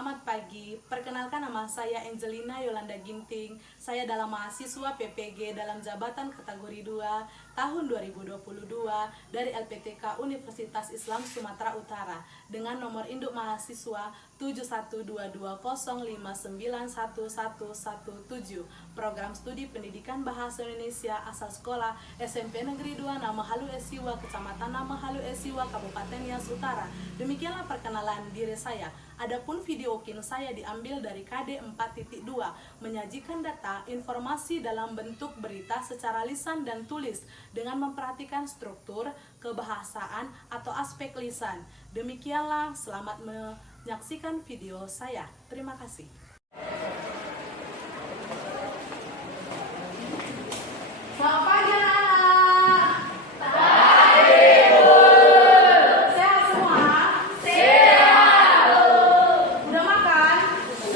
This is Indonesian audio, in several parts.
Selamat pagi, perkenalkan nama saya Angelina Yolanda Ginting. Saya adalah mahasiswa PPG dalam jabatan kategori 2 tahun 2022 dari LPTK Universitas Islam Sumatera Utara dengan nomor induk mahasiswa 712205911117. Program studi pendidikan bahasa Indonesia asal sekolah SMP Negeri 2 Nama Halu Esiwa, Kecamatan Nama Halu Esiwa, Kabupaten Nias Utara. Demikianlah perkenalan diri saya. Adapun video kin saya diambil dari KD 4.2, menyajikan data informasi dalam bentuk berita secara lisan dan tulis dengan memperhatikan struktur, kebahasaan atau aspek lisan. Demikianlah, selamat menyaksikan video saya. Terima kasih. Selamat pagi anak-anak. Pagi, Bu. Sehat semua? Sehat, Bu. Udah makan?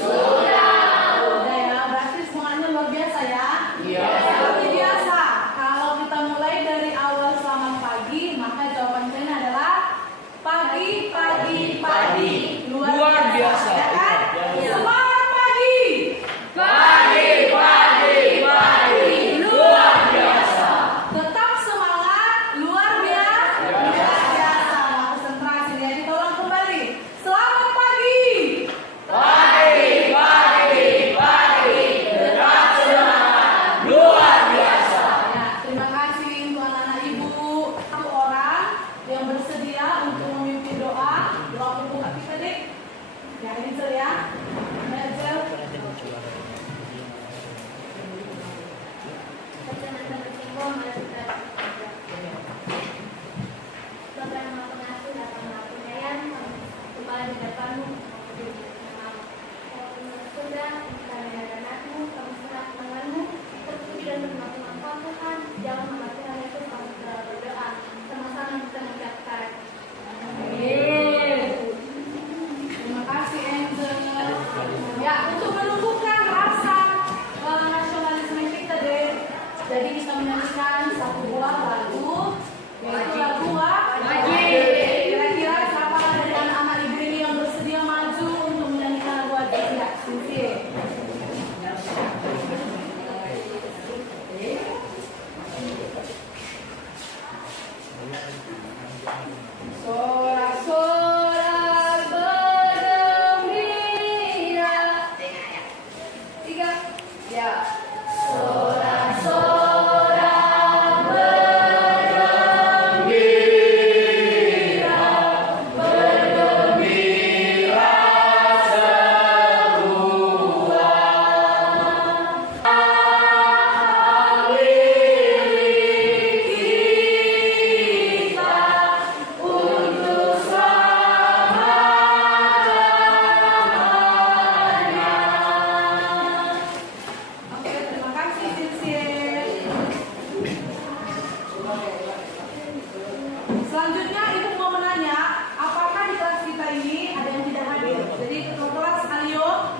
Sudah, Bu. Udah ya, berarti semuanya luar biasa ya? Iya. Seperti biasa, kalau kita mulai dari awal selamat pagi, maka jawaban saya adalah pagi, pagi, pagi. Luar biasa. Ya kan? Iya. Semangat pagi! Pagi, pagi, pagi. Luar biasa. Tetap semangat, luar biasa. Luar biasa. Konsentrasi, jadi tolong kembali. Selamat pagi! Pagi, pagi, pagi. Tetap semangat. Luar biasa. Ya, terima kasih untuk anak-anak ibu. Satu orang yang bersedia untuk memimpin doa pembuka kita deh. Ya, Angel ya. Angel. Bapak yang Maha Pengasih dan Maha Penyayang, kembali di depanmu, sudah kami anakmu, kami serah tanganmu, terpuji dan bermanfaat Tuhan, jangan memati hal itu kami segera berdoa, sama-sama kita mengucapkan. Terima kasih Angel. Ya, untuk menumbuhkan rasa nasionalisme kita deh. Jadi kita menyanyikan satu buah lagu, yaitu lagu Wajib. Kira-kira siapa dari anak-anak ibu ini yang bersedia maju untuk menyanyikan lagu Wajib? Ya, Sisi. Sorak-sorak bergembira. Tiga. Ya. Sorak-sorak bergembira, bergembira semua. Kita untuk selama-lamanya. Oke, terima kasih Sisil. Selanjutnya Ibu mau menanya, apakah di kelas kita ini ada yang tidak hadir? Jadi ketua kelas Alio,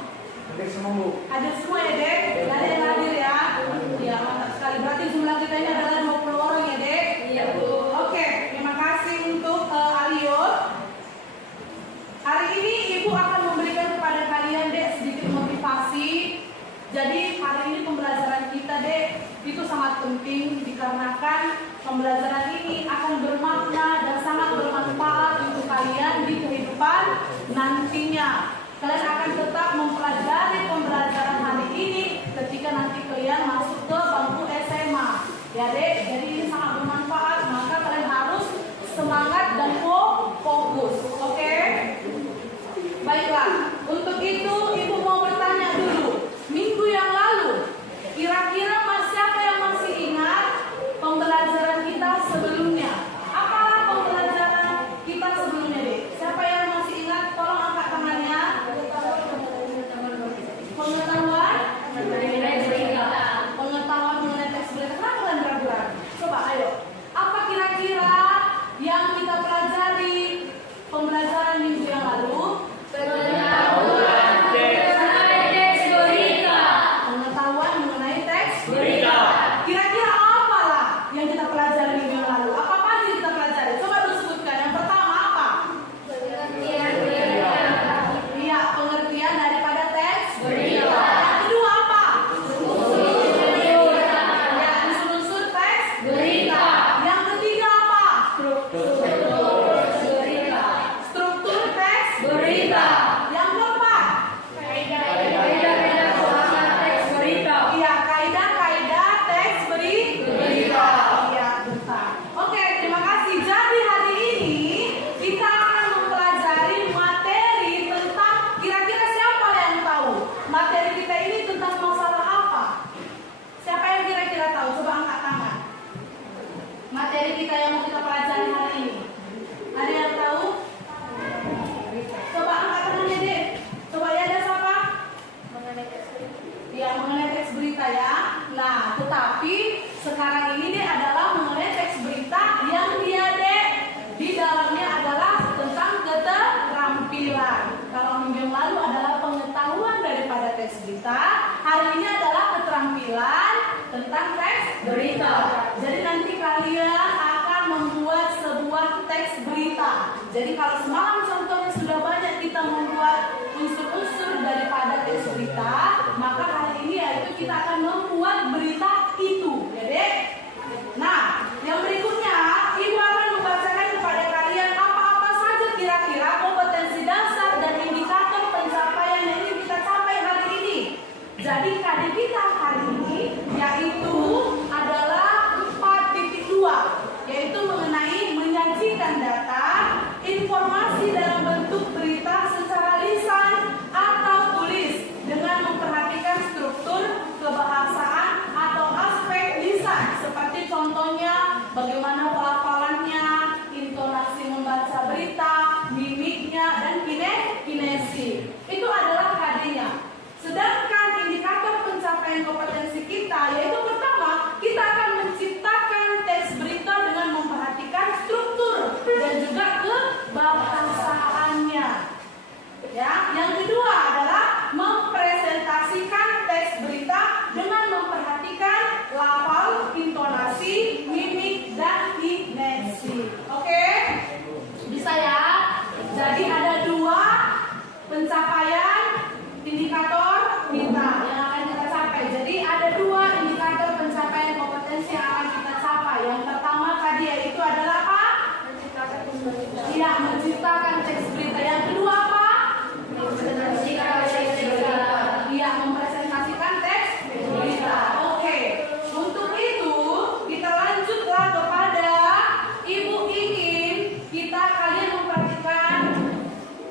Hadir semua, Bu. hadir semua ya Dek? Gak ada yang hadir ya? Iya, mantap sekali. Berarti jumlah kita ini adalah 20 orang ya Dek? Iya, Bu. Oke, terima kasih untuk Alio. Hari ini Ibu akan memberikan kepada kalian Dek sedikit motivasi. Jadi hari ini pembelajaran kita Dek itu sangat penting dikarenakan pembelajaran ini akan bermakna dan sangat bermanfaat untuk kalian di kehidupan nantinya. Kalian akan tetap mempelajari pembelajaran hari ini ketika nanti kalian masuk ke bangku SMA. Ya Dek, jadi ini sangat bermanfaat, maka kalian harus semangat dan fokus. Oke? Baiklah, untuk itu Ibu mau bertanya dulu. Minggu yang lalu, kira-kira siapa yang masih ingat pembelajaran kita sebelumnya? Apalah pembelajaran kita sebelumnya, Dek? Siapa yang masih ingat? Tolong angkat tangannya. Pengetahuan? Pengetahuan mengenai teks berita. Kenapa kalian ragu-ragu? Coba, ayo. Apa kira-kira yang kita pelajari pembelajaran minggu yang lalu? Pengetahuan teks materi kita yang mau kita pelajari hari ini? Ada yang tahu? Coba angkat tangannya deh. Coba ya, ada siapa? Mengenai teks berita. Ya, mengenai teks berita ya. Nah, tetapi sekarang ini deh adalah mengenai teks berita yang dia deh di dalamnya adalah tentang keterampilan. Kalau minggu yang lalu adalah pengetahuan daripada teks berita, hari ini adalah keterampilan tentang teks berita. Jadi nanti kalian akan membuat sebuah teks berita. Jadi kalau semalam contohnya sudah banyak kita membuat unsur-unsur daripada teks berita, maka hari ini yaitu kita akan membuat berita itu, ya dek. Nah, yang berikutnya ibu akan membacakan kepada kalian apa-apa saja kira-kira kompetensi dasar dan indikator pencapaian yang ingin kita capai hari ini. Jadi KD kita hari ini yaitu adalah 4.2, yaitu mengenai menyajikan data, informasi dalam bentuk berita secara lisan atau tulis dengan memperhatikan struktur kebahasaan atau aspek lisan, seperti contohnya bagaimana pelafalannya, intonasi membaca berita, mimiknya, dan kinesi. Itu adalah KD-nya. Sedangkan indikator pencapaian kompetensi kita yaitu pertama, kita akan menciptakan teks berita dengan memperhatikan struktur dan juga kebahasaannya. Ya, yang kedua adalah mempresentasikan teks berita dengan memperhatikan lafal, intonasi, mimik, dan kinesi. Oke? Bisa ya? Jadi ada 2 pencapaian indikator kita yang akan kita capai. Jadi ada 2 indikator pencapaian kompetensi yang akan kita capai. Yang pertama tadi yaitu adalah apa? Menciptakan teks berita. Iya, menciptakan teks berita. Yang kedua apa? Mempresentasikan teks berita. Iya, mempresentasikan teks berita. Oke. Untuk itu kita lanjutlah kepada ibu ingin kalian memperhatikan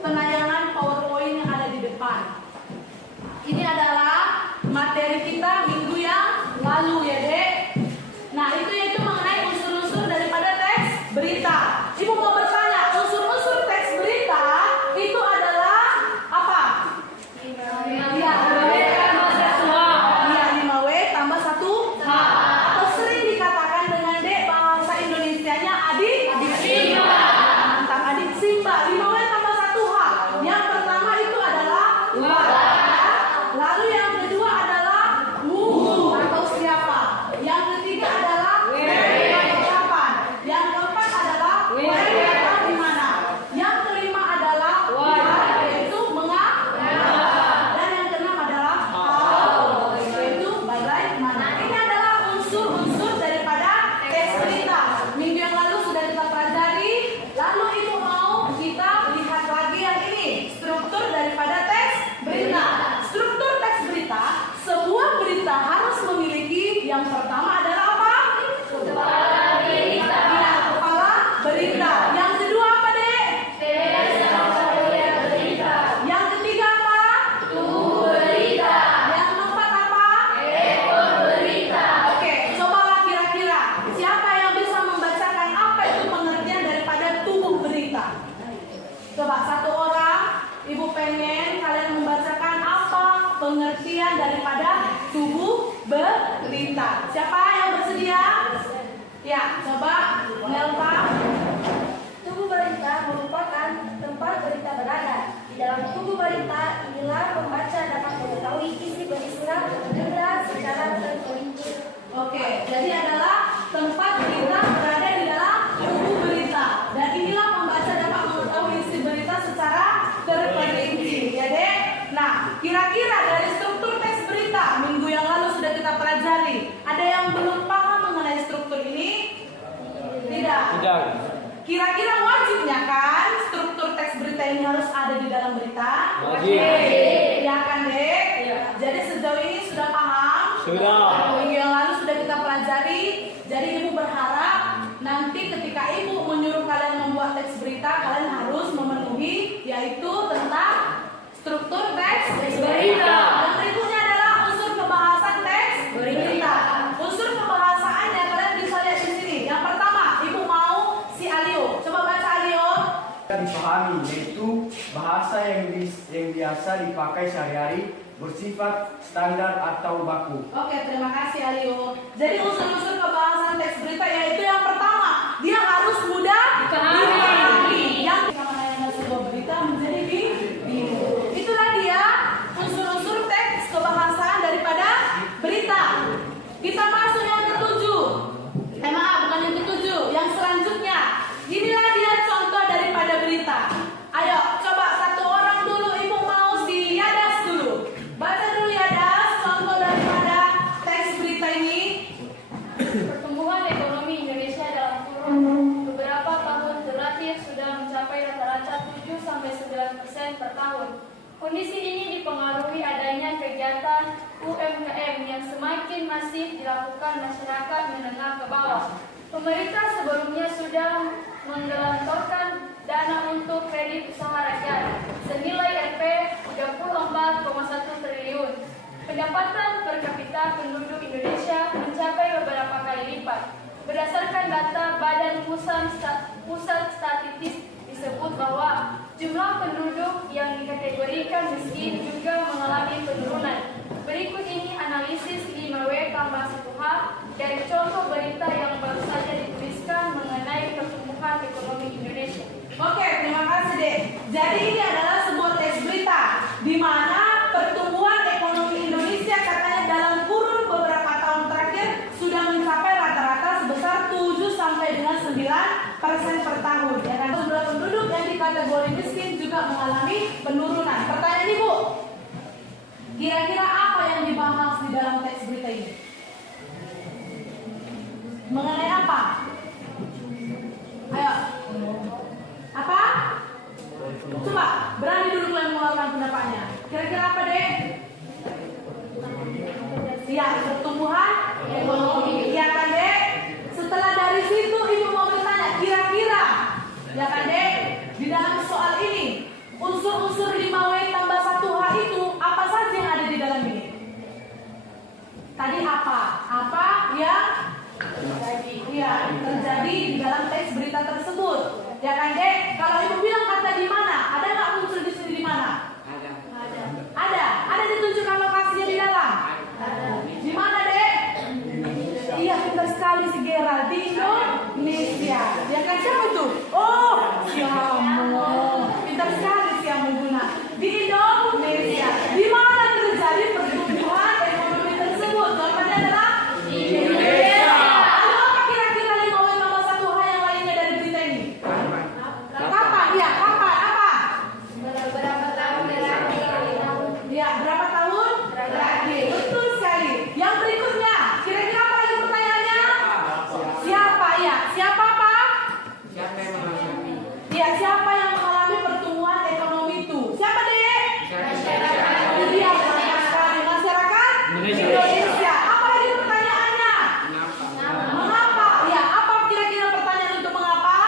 penayangan PowerPoint yang ada di depan. Ini adalah materi kita minggu yang lalu ya dek. Nah itu yaitu mengenai unsur-unsur daripada teks berita. Ibu mau bertanya, unsur-unsur teks berita itu adalah apa? 5W tambah 1 H. Iya, 5W tambah 1 H. Atau sering dikatakan dengan dek bahasa Indonesianya adik Simba. Mantap, adik Simba. 5W tambah 1 H. Yang pertama itu adalah lalu yang kedua adalah who atau siapa. Yang ketiga adalah where kapan. Yang keempat adalah where atau di mana. Yang kelima adalah why yaitu mengapa. Dan yang keenam adalah how yaitu bagaimana. Ini adalah unsur-unsur daripada teks berita. Minggu yang lalu sudah kita pelajari. Lalu ibu mau kita lihat lagi yang ini, struktur daripada teks berita. Struktur teks berita, sebuah berita harus memiliki yang pertama adalah apa? Kepala berita. Ya, kepala berita. Yang kedua apa dek? Berita. Yang ketiga apa? Tubuh berita. Yang keempat apa? Ekor berita. Oke, cobalah kira-kira siapa yang bisa membacakan apa itu pengertian daripada tubuh berita? Coba satu orang, ibu pengen kalian membacakan apa pengertian daripada tubuh berita. Siapa yang bersedia? Ya, coba Nelva. Tubuh berita merupakan tempat berita berada. Di dalam tubuh berita inilah pembaca dapat mengetahui isi berita secara terperinci. Oke, jadi adalah tempat berita berada di dalam tubuh berita. Dan inilah pembaca dapat mengetahui isi berita secara terperinci. Ya dek? Nah, kira-kira dari struktur teks berita minggu yang lalu sudah kita pelajari. Ada yang belum paham mengenai struktur ini? Tidak. Kira-kira wajibnya kan struktur teks berita ini harus ada di dalam berita? Wajib. Ya kan dek? Jadi sejauh ini sudah paham? Sudah. Minggu yang lalu sudah kita pelajari. Jadi ibu berharap nanti ketika ibu menyuruh kalian membuat teks berita, kalian harus memenuhi yaitu tentang struktur teks berita. Dan berikutnya adalah unsur kebahasan teks berita. Unsur kebahasaannya kalian bisa lihat di sini. Yang pertama, ibu biasa dipakai sehari-hari, bersifat standar atau baku. Oke, terima kasih Alio. Jadi unsur-unsur kebahasan teks berita yaitu yang pertama, dia harus mudah dipahami. Yang mengenai sebuah berita menjadi bingung. Itulah dia unsur-unsur teks kebahasan daripada berita. Kita masuk yang ketujuh. Maaf, bukan yang ketujuh, yang selanjutnya. Inilah dia contoh daripada berita. Ayo, coba satu orang dulu, ibu mau si Yadas dulu. Baca dulu Yadas, contoh daripada teks berita ini. Pertumbuhan ekonomi Indonesia dalam kurun beberapa tahun terakhir sudah mencapai rata-rata 7-9% per tahun. Kondisi ini dipengaruhi adanya kegiatan UMKM yang semakin masif dilakukan masyarakat menengah ke bawah. Pemerintah sebelumnya sudah menggelontorkan dana untuk kredit usaha rakyat senilai Rp 34,1 triliun. Pendapatan per kapita penduduk Indonesia mencapai beberapa kali lipat. Berdasarkan data Badan Pusat Statistik disebut bahwa jumlah penduduk yang dikategorikan miskin juga mengalami penurunan. Berikut ini analisis 5W+1H dari contoh berita yang baru saja dituliskan mengenai pertumbuhan ekonomi Indonesia. Oke, terima kasih Dek. Jadi ini adalah sebuah teks berita di mana pertumbuhan ekonomi Indonesia katanya dalam kurun beberapa tahun terakhir sudah mencapai rata-rata sebesar 7 sampai dengan 9% per tahun. Ya kan? Jumlah penduduk yang dikategori miskin juga mengalami penurunan. Pertanyaan Ibu, kira-kira apa yang dibahas di dalam teks berita ini? Mengenai apa? Ayo. Apa? Coba, berani dulu kalian mengeluarkan pendapatnya. Kira-kira apa deh? Ya, pertumbuhan ekonomi. Ya kan deh? Setelah dari situ ibu mau bertanya, kira-kira, ya kan deh? Di dalam soal ini, unsur-unsur 5W+1H itu apa saja yang ada di dalam ini? Tadi apa? Apa yang terjadi di dalam teks berita tersebut? Ya kan Dek? Kalau ibu bilang kata di mana, ada nggak unsur di sini di mana? Ada. Ada ditunjukkan lokasinya di dalam? Di mana Dek? Iya, pintar sekali si Gerald. Di Indonesia. Ya kan, siapa tuh? Oh, Siamu. Pintar sekali Siamu guna. Di Indonesia. Di mana terjadi pertumbuhan ekonomi tersebut? Jawabannya adalah di Indonesia. Lalu apa kira-kira 5W+1H yang lainnya dari berita ini? Kapan? Ya, kapan? Apa? Beberapa tahun terakhir. Ya, berapa tahun? Terakhir. Betul sekali. Yang berikutnya, kira-kira apa lagi pertanyaannya? Siapa? Ya, siapa apa? Ya, siapa yang mengalami pertumbuhan ekonomi itu? Siapa deh? Iya, banyak sekali. Masyarakat Indonesia. Apa lagi pertanyaannya? Mengapa? Ya, apa kira-kira pertanyaan untuk mengapa?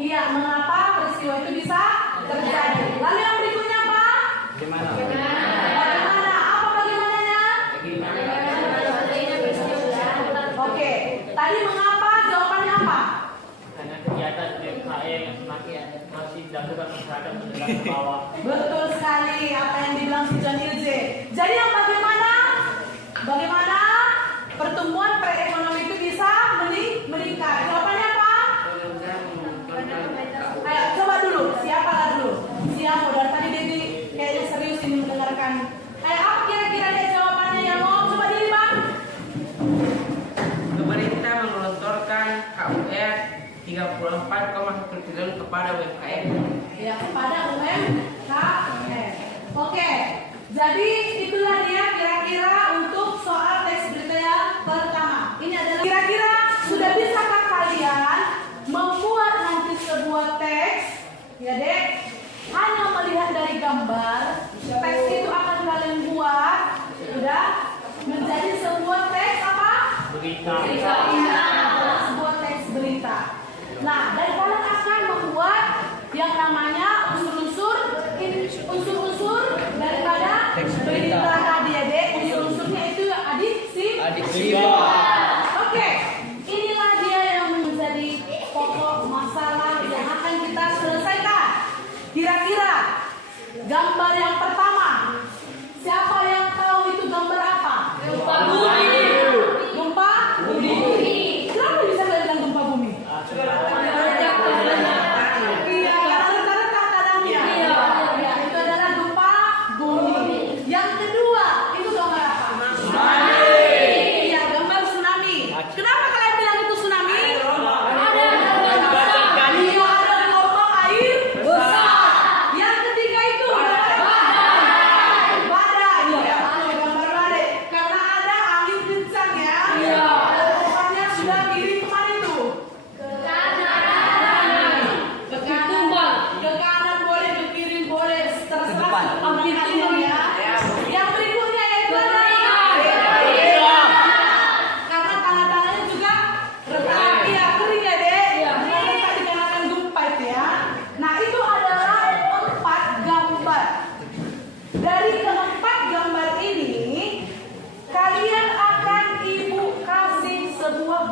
Iya, mengapa peristiwa itu bisa terjadi? Lalu yang berikutnya apa? Bagaimana? Apa bagaimananya? Oke, tadi mengapa? Jawabannya apa? Karena kegiatan UMKM yang semakin masih dilakukan masyarakat menengah ke bawah. Betul sekali apa yang dibilang si John Ilje. Jadi yang bagaimana? Bagaimana pertumbuhan perekonomian itu bisa meningkat? Jawabannya apa? Ayo coba dulu. Siapa lah dulu? Siapa? Dari tadi Dedi kayaknya serius ini mendengarkan. Ayo apa kira-kira dia jawabannya yang mau? Coba diri Bang. Pemerintah menggelontorkan KUR 34,1 triliun kepada UMKM. Ya, kepada UMKM. Oke, jadi itulah dia kira-kira untuk soal teks berita yang pertama. Ini adalah kira-kira sudah bisakah kalian membuat nanti sebuah teks, ya Dek? Hanya melihat dari gambar, teks itu akan kalian buat, sudah menjadi sebuah teks apa? Berita. Sebuah teks berita. Nah, dan kalian akan membuat yang namanya unsur-unsur daripada berita tadi ya Dek. Unsur-unsurnya itu adiksi. Oke, inilah dia yang menjadi pokok masalah yang akan kita selesaikan.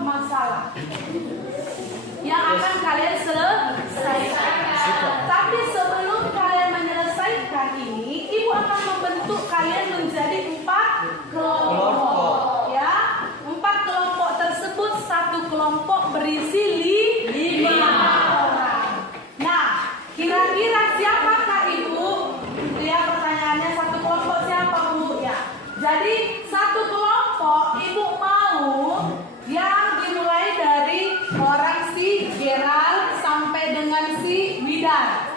masalah yang akan kalian selesaikan. Tapi sebelum kalian menyelesaikan ini, ibu akan membentuk kalian menjadi 4 kelompok. Ya, 4 kelompok tersebut, satu kelompok berisi 5 orang. Nah, kira-kira siapakah ibu? Ya, pertanyaannya satu kelompok siapa bu? Ya, jadi satu kelompok ibu mau yang dimulai dari orang si Gerald sampai dengan si Widar.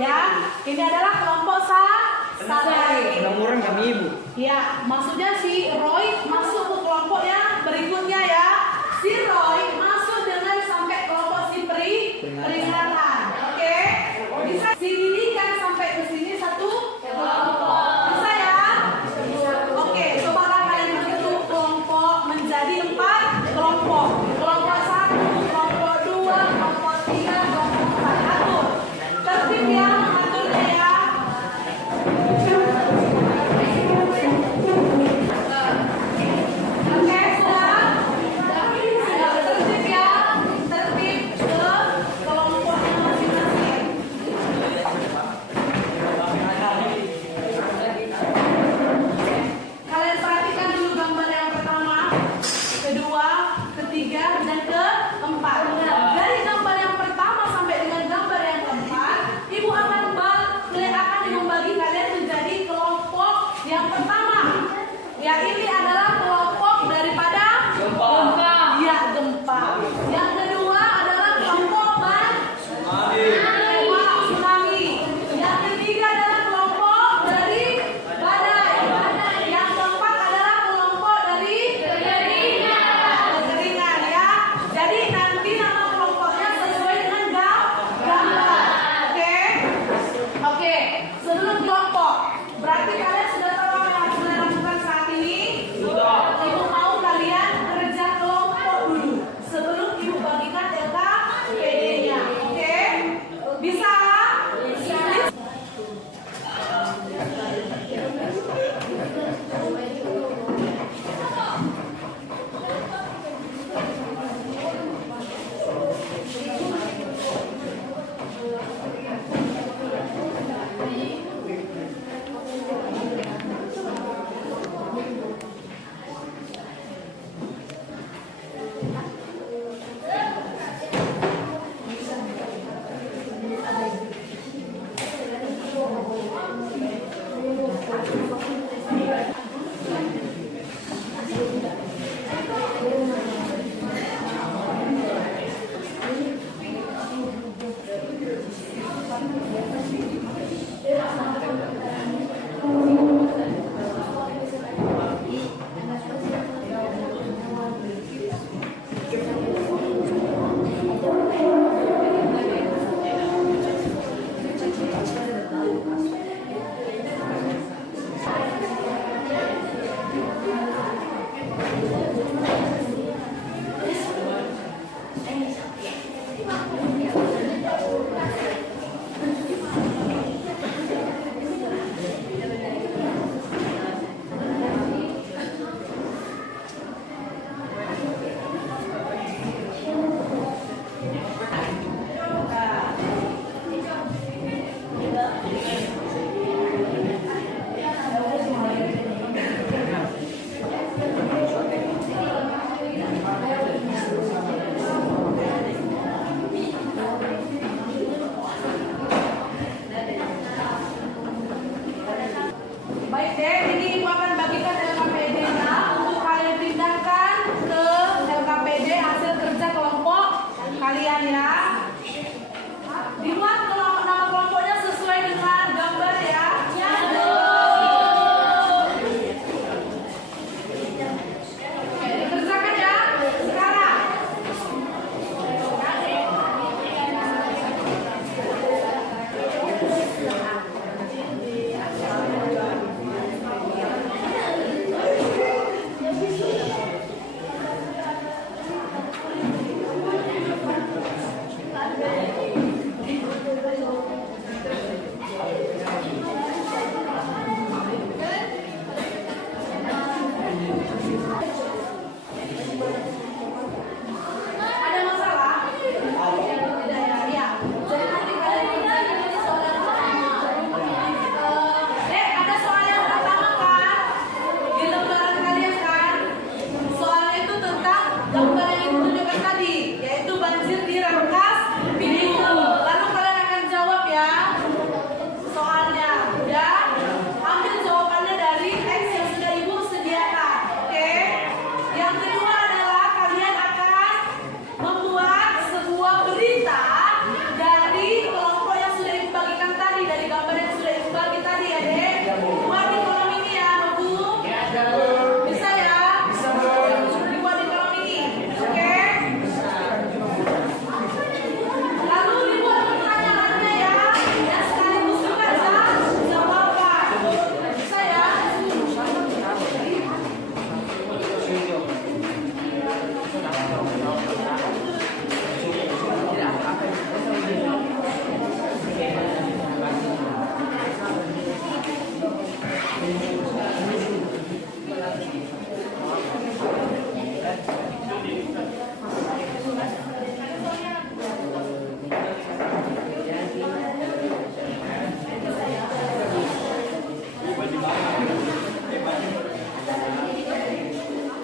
Ya, ini adalah kelompok Sadari. Orang kami ibu. Ya, maksudnya si Roy masuk ke kelompok yang berikutnya ya. Si Roy masuk dengan sampai kelompok si peringatan. Oke? Bisa si Lili kan sampai ke sini satu kelompok. Bisa ya? Oke, coba kalian bentuk kelompok menjadi 4 kelompok. Kelompok 1, kelompok 2, kelompok 3, kelompok 4. Atur. Tertib ya, mengaturnya ya.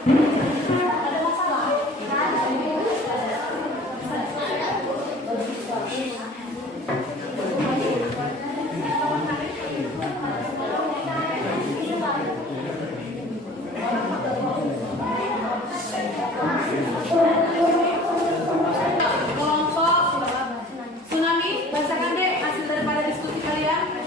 Ada masalah? Kelompok tsunami, bacakan deh hasil daripada diskusi kalian.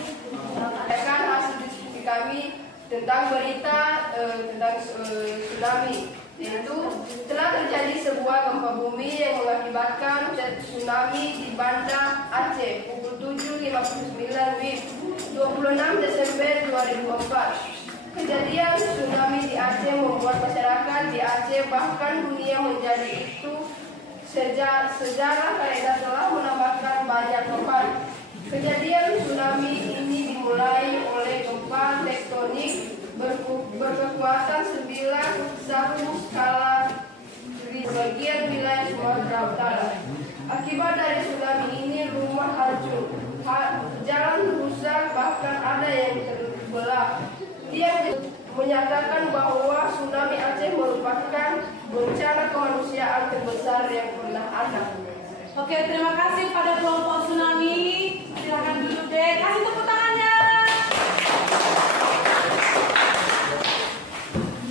Sampaikan hasil diskusi kami tentang berita tentang tsunami, yaitu telah terjadi sebuah gempa bumi yang mengakibatkan tsunami di Banda Aceh pukul 7.59 WIB 26 Desember 2004. Kejadian tsunami di Aceh membuat masyarakat di Aceh bahkan dunia menjadi itu sejarah kaedah telah menambahkan banyak korban. Kejadian tsunami ini dimulai oleh gempa tektonik berkekuatan 9,1 skala di bagian wilayah Sumatera Utara. Akibat dari tsunami ini rumah hancur, jalan rusak, bahkan ada yang terbelah. Dia menyatakan bahwa tsunami Aceh merupakan bencana kemanusiaan terbesar yang pernah ada. Oke, terima kasih pada kelompok tsunami. Silakan duduk deh. Kasih tepuk tangannya.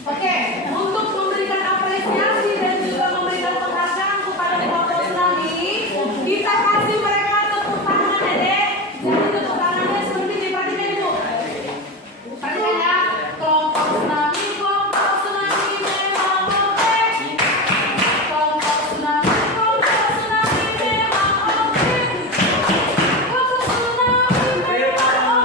Oke, untuk memberikan apresiasi dan juga memberikan penghargaan kepada kelompok tsunami, kita kasih mereka tepuk tangan ya, Dek. Jadi tepuk tangannya seperti diperhatikan itu. Perhatikan ya. Kelompok tsunami memang oke. Kelompok tsunami memang oke. Kelompok tsunami memang oke.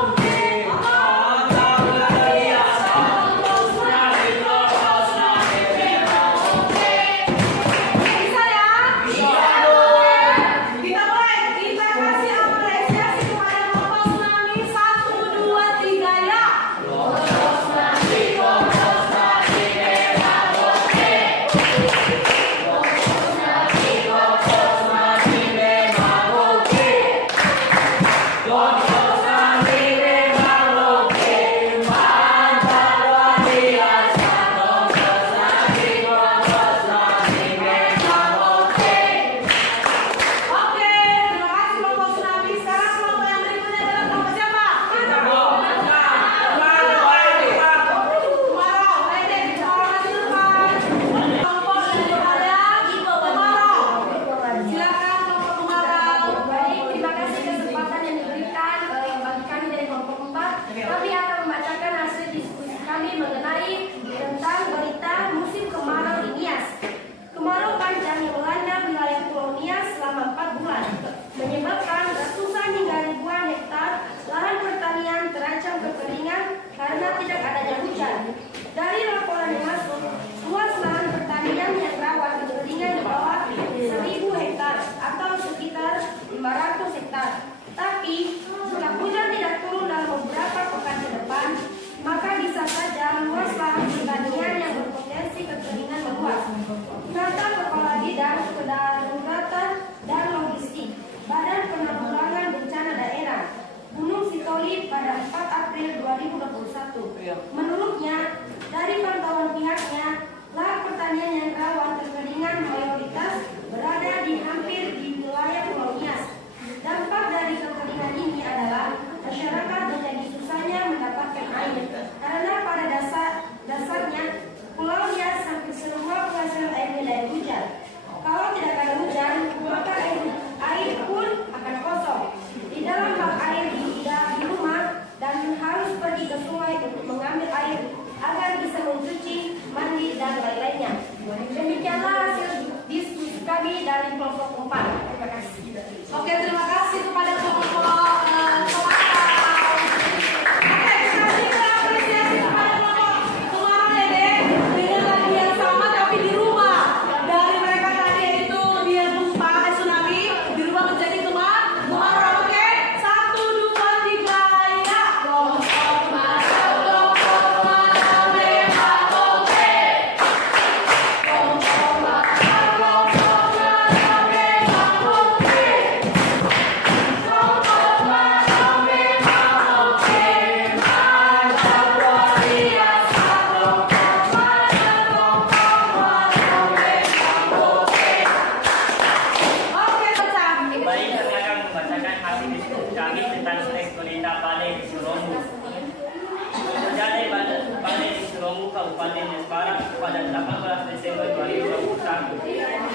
takut.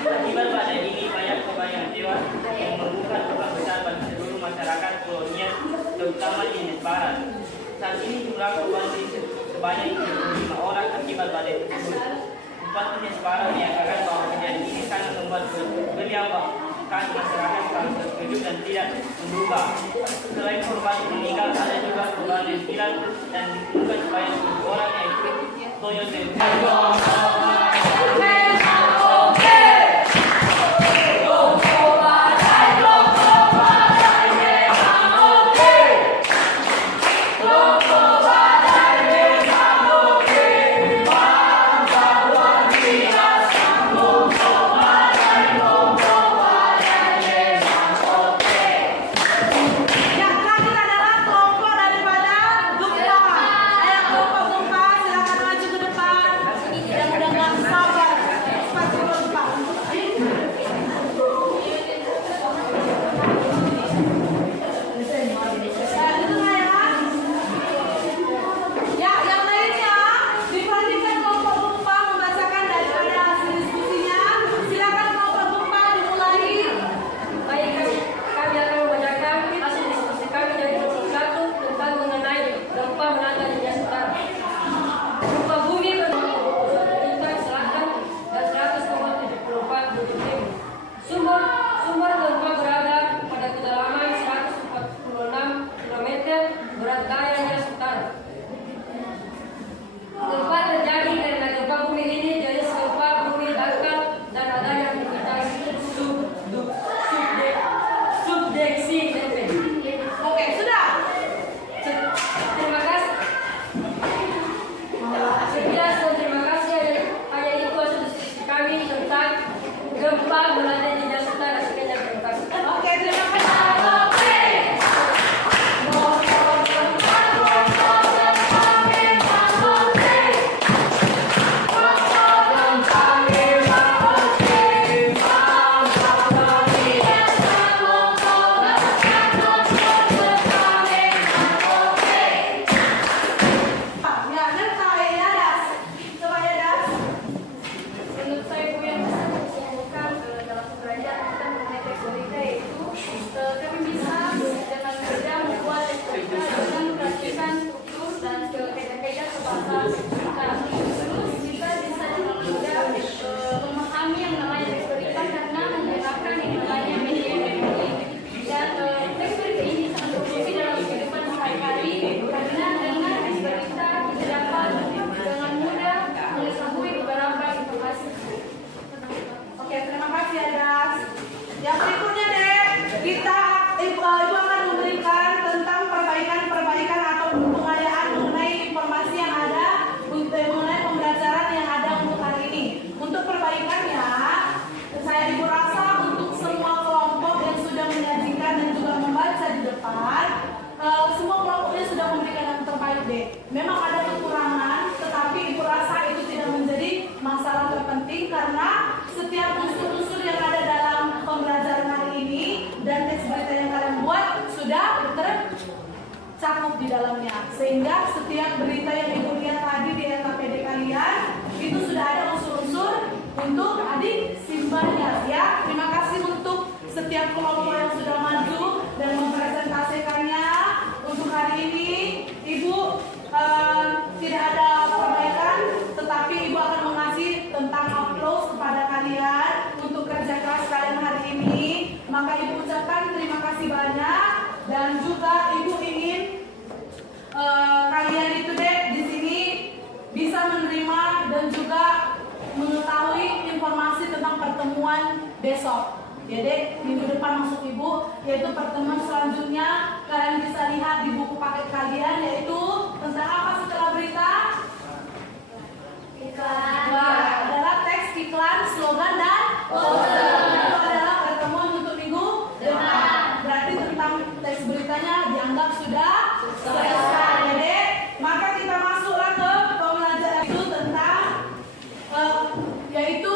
Akibat badai ini banyak korban jiwa yang menimbulkan luka besar bagi seluruh masyarakat kolonial, terutama di Indonesia Barat. Saat ini jumlah korban sebanyak 35 orang akibat badai tersebut. Bupati Indonesia Barat menyatakan bahwa kejadian ini sangat membuat berdampak masyarakat sangat terkejut dan tidak berubah. Selain korban meninggal, ada juga korban yang hilang dan ditemukan sebanyak 10 orang yaitu Toyo Yang terakhir adalah kelompok daripada Gempa. Ayo kelompok Gempa, silakan maju ke depan. Dan udah nggak sabar, cepat ke Gempa. Itu nggak ya? Ya, yang lainnya diperhatikan kelompok Gempa membacakan daripada hasil diskusinya. Silakan kelompok Gempa dimulai. Baik, kami akan membacakan hasil diskusi kami dari kelompok 1 tentang mengenai gempa melanda India Utara. Gempa bumi bintang selatan dan 100,74 bujur timur. Sumber gempa berada pada kedalaman 146 km berat daya India Utara. Gempa terjadi karena gempa bumi ini jenis gempa bumi dangkal dan adanya aktivitas subduksi lempeng. Oke, sudah. Terima kasih. Sekian dan terima kasih. Hanya itu hasil diskusi kami tentang gempa melanda India Utara. Sekian dan terima kasih. Oke, terima kasih. Ya, dan kayaknya das. Coba ya das. Menurut saya Bu yang bisa disimpulkan dalam pembelajaran kita mengenai teks berita yaitu kami bisa dengan mudah membuat teks berita dengan memperhatikan struktur dan kaidah-kaidah bahasa kita. Terus kita bisa dengan mudah memahami yang namanya teks berita karena menerapkan yang namanya media teknologi. Dan teks berita ini sangat berfungsi dalam kehidupan sehari-hari karena dengan teks berita kita dapat dengan mudah mengetahui beberapa informasi. Oke, terima kasih ya das. Yang berikutnya deh, ibu akan memberikan tentang perbaikan atau pengayaan mengenai informasi yang ada mengenai pembelajaran yang ada untuk hari ini. Untuk perbaikannya, saya ibu rasa untuk semua kelompok yang sudah menyajikan dan juga membaca di depan, semua kelompoknya sudah memberikan yang terbaik deh. Memang ada kekurangan, tetapi ibu rasa itu tidak menjadi masalah terpenting karena setiap unsur-unsur yang ada dalam pembelajaran hari ini dan teks berita yang kalian buat sudah tercakup di dalamnya. Sehingga setiap berita yang ibu lihat tadi di LKPD kalian itu sudah ada unsur-unsur untuk adik simpannya ya. Terima kasih untuk setiap kelompok yang sudah maju dan mempresentasikannya. Untuk hari ini ibu tidak ada perbaikan, tetapi ibu akan mengasih tentang upload kepada kalian untuk kerja keras kalian hari ini. Maka ibu ucapkan terima kasih banyak dan juga ibu ingin kalian itu deh di sini bisa menerima dan juga mengetahui informasi tentang pertemuan besok. Jadi minggu depan masuk ibu, yaitu pertemuan selanjutnya kalian bisa lihat di buku paket kalian, yaitu tentang apa setelah berita? Iklan. Adalah teks iklan, slogan dan poster. Itu adalah pertemuan untuk minggu depan. Berarti tentang teks beritanya dianggap sudah selesai. Jadi maka kita masuklah ke pembelajaran itu tentang yaitu